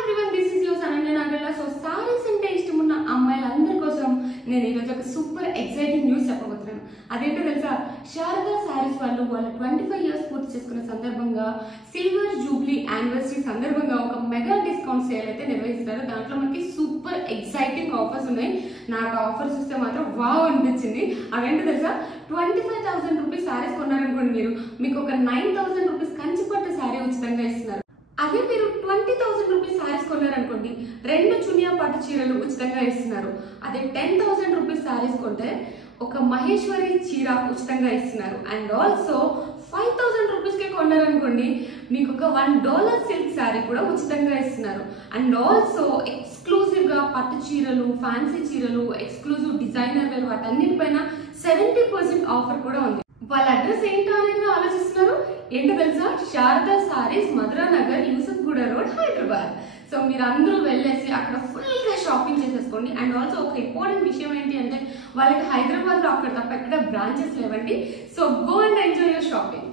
everyone, this is your Sananya Nagala. So sarees ante ishtamunna ammayalandaru kosam nenu ee roju oka super exciting news cheppabothunnanu. Adento telusa, Sharada Sarees vallu 25 years పూర్తి చేసుకున్న సందర్భంగా silver Jubilee anniversary సందర్భంగా ఒక mega discount sale అయితే నిర్వహిస్తారు. దాంట్లో మనకి super exciting offers ఉన్నాయి. నాకు ఆఫర్స్ చూస్తే మాత్రం వావ్ అనిపించింది. అవేంటో తెలుసా, 25,000 రూపీస్ సారీస్ కొన్నారనుకోండి మీరు, మీకు ఒక 9,000 రూపీస్ కంచిపట్టు సారీ ఉచితంగా ఇస్తున్నారు. అదే మీరు 20,000 రూపీస్ సారీస్ కొన్నారనుకోండి, 2 చునియా పట్టు చీరలు ఉచితంగా ఇస్తున్నారు. అదే 10,000 రూపీస్ సారీస్ కొంటే ఒక మహేశ్వరి చీర ఉచితంగా ఇస్తున్నారు. అండ్ ఆల్సో 5,000 రూపీస్కే కొన్నారనుకోండి, మీకు ఒక $1 సిల్క్ శారీ కూడా ఉచితంగా ఇస్తున్నారు. అండ్ ఆల్సో ఎక్స్క్లూజివ్గా పట్టు చీరలు, ఫ్యాన్సీ చీరలు, ఎక్స్క్లూజివ్ డిజైనర్ వేర్ వాటన్నిటిపైన 70% ఆఫర్ కూడా ఉంది. వాళ్ళ అడ్రస్ ఏంటో అనేది ఆలోచిస్తున్నారు. ఏంటో తెలుసా, శారదా సారీస్, మధురా నగర్, యూసఫ్ గూడ రోడ్, హైదరాబాద్. సో మీరు అందరూ వెళ్ళేసి అక్కడ ఫుల్గా షాపింగ్ చేసేసుకోండి. అండ్ ఆల్సో ఒక ఇంపార్టెంట్ విషయం ఏంటి అంటే, వాళ్ళకి హైదరాబాద్లో అక్కడ తప్ప ఎక్కడ బ్రాంచెస్ లేవండి. So go and enjoy your shopping.